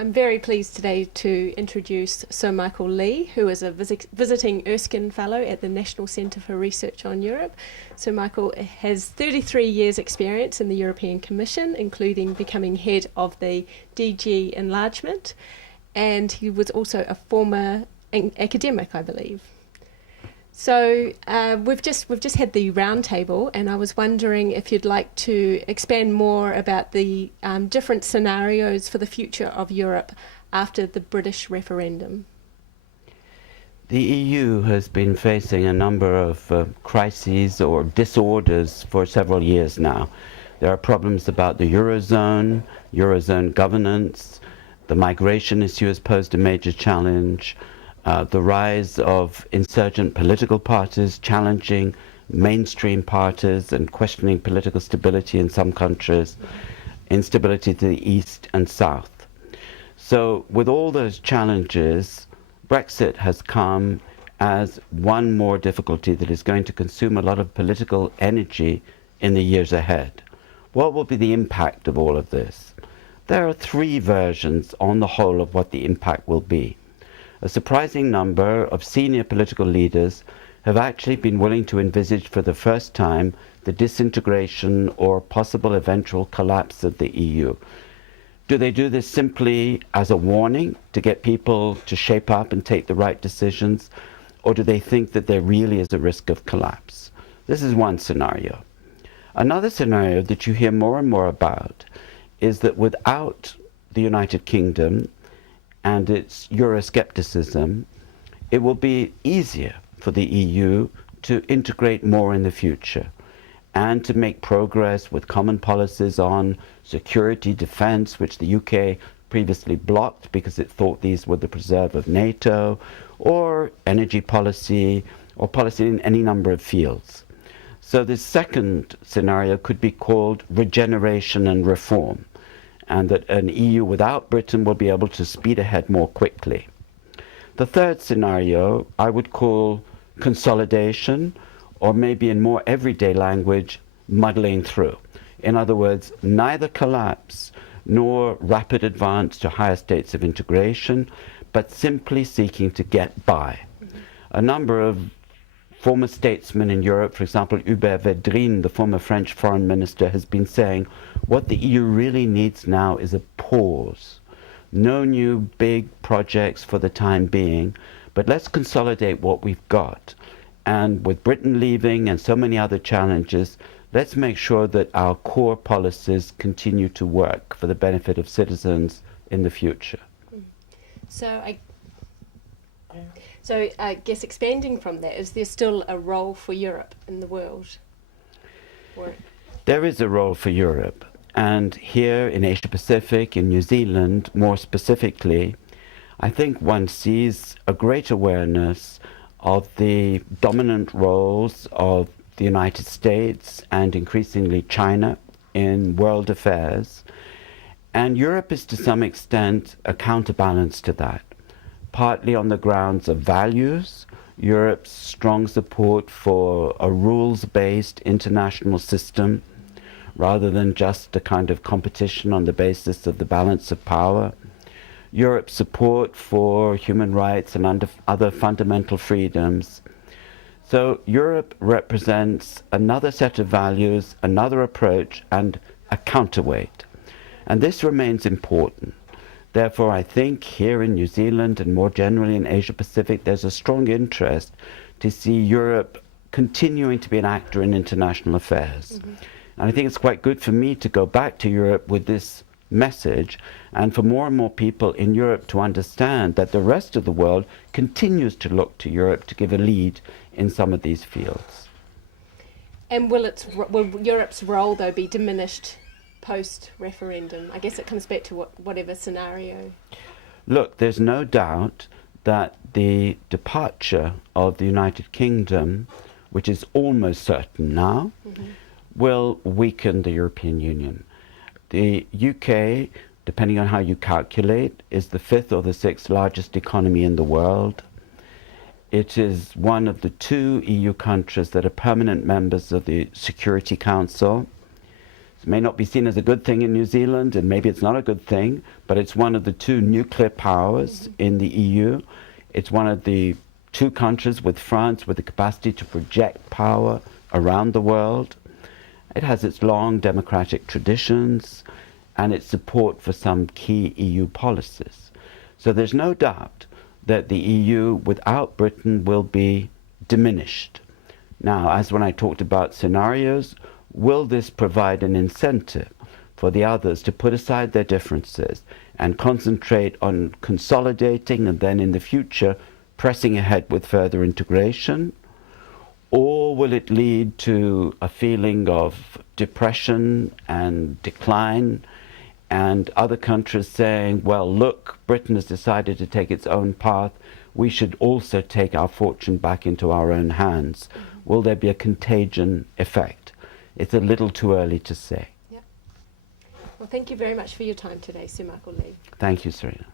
I'm very pleased today to introduce Sir Michael Leigh, who is a visiting Erskine Fellow at the National Centre for Research on Europe. Sir Michael has 33 years' experience in the European Commission, including becoming head of the DG Enlargement, and he was also a former academic, I believe. So we've just had the roundtable, and I was wondering if you'd like to expand more about the different scenarios for the future of Europe after the British referendum. The EU has been facing a number of crises or disorders for several years now. There are problems about the Eurozone, Eurozone governance, the migration issue has posed a major challenge, the rise of insurgent political parties challenging mainstream parties and questioning political stability in some countries, instability to the east and south. So with all those challenges, Brexit has come as one more difficulty that is going to consume a lot of political energy in the years ahead. What will be the impact of all of this? There are three versions on the whole of what the impact will be. A surprising number of senior political leaders have actually been willing to envisage for the first time the disintegration or possible eventual collapse of the EU. Do they do this simply as a warning to get people to shape up and take the right decisions, or do they think that there really is a risk of collapse? This is one scenario. Another scenario that you hear more and more about is that without the United Kingdom and its Euroscepticism, it will be easier for the EU to integrate more in the future and to make progress with common policies on security, defense, which the UK previously blocked because it thought these were the preserve of NATO, or energy policy, or policy in any number of fields. So this second scenario could be called regeneration and reform, and that an EU without Britain will be able to speed ahead more quickly. The third scenario I would call consolidation, or maybe in more everyday language, muddling through. In other words, neither collapse nor rapid advance to higher states of integration, but simply seeking to get by. A number of former statesmen in Europe, for example, Hubert Védrine, the former French foreign minister, has been saying what the EU really needs now is a pause. No new big projects for the time being, but let's consolidate what we've got. And with Britain leaving and so many other challenges, let's make sure that our core policies continue to work for the benefit of citizens in the future. So I guess expanding from that, is there still a role for Europe in the world? There is a role for Europe. And here in Asia Pacific, in New Zealand, more specifically, I think one sees a great awareness of the dominant roles of the United States and increasingly China in world affairs. And Europe is to some extent a counterbalance to that. Partly on the grounds of values, Europe's strong support for a rules-based international system, rather than just a kind of competition on the basis of the balance of power. Europe's support for human rights and other fundamental freedoms. So Europe represents another set of values, another approach, and a counterweight. And this remains important. Therefore, I think here in New Zealand and more generally in Asia Pacific, there's a strong interest to see Europe continuing to be an actor in international affairs. Mm-hmm. And I think it's quite good for me to go back to Europe with this message, and for more and more people in Europe to understand that the rest of the world continues to look to Europe to give a lead in some of these fields. And will Europe's role, though, be diminished post-referendum? I guess it comes back to whatever scenario. Look, there's no doubt that the departure of the United Kingdom, which is almost certain now, mm-hmm. will weaken the European Union. The UK, depending on how you calculate, is the 5th or the 6th largest economy in the world. It is one of the 2 EU countries that are permanent members of the Security Council. It may not be seen as a good thing in New Zealand, and maybe it's not a good thing, but it's one of the two nuclear powers in the EU. It's one of the two countries with France with the capacity to project power around the world. It has its long democratic traditions and its support for some key EU policies. So there's no doubt that the EU without Britain will be diminished. Now, as when I talked about scenarios, will this provide an incentive for the others to put aside their differences and concentrate on consolidating and then in the future pressing ahead with further integration? Or will it lead to a feeling of depression and decline, and other countries saying, well, look, Britain has decided to take its own path, we should also take our fortune back into our own hands? Will there be a contagion effect? It's a little too early to say. Yeah. Well, thank you very much for your time today, Sir Michael Leigh. Thank you, Serena.